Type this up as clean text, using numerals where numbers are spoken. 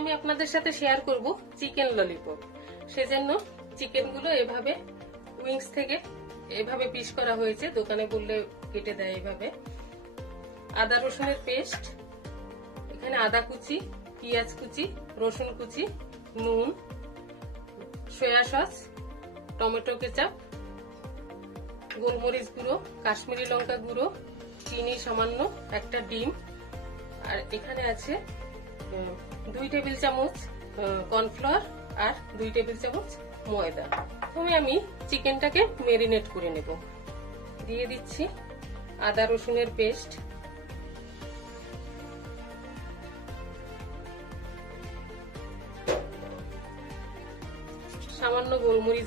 আমি আপনাদের সাথে শেয়ার করব চিকেন ললিপপ। সেজন্য চিকেনগুলো এভাবে উইংস থেকে এভাবে পিস করা হয়েছে, দোকানে বললে কেটে দেয় এভাবে। আদা রসুনের পেস্ট, এখানে আদা কুচি, পেঁয়াজ কুচি, রসুন কুচি, নুন, সয়া সস, টমেটো কেচাপ, গোলমরিচ গুঁড়ো, কাশ্মীরি লঙ্কা গুঁড়ো, চিনি সামান্য, একটা ডিম, আর এখানে আছে 2 টেবিল চামচ কর্নফ্লাওয়ার আর 2 টেবিল চামচ ময়দা। প্রথমে আমি চিকেনটাকে ম্যারিনেট করে নেব। দিয়ে দিচ্ছি আদা রসুনের পেস্ট, সামান্য গোলমরিচ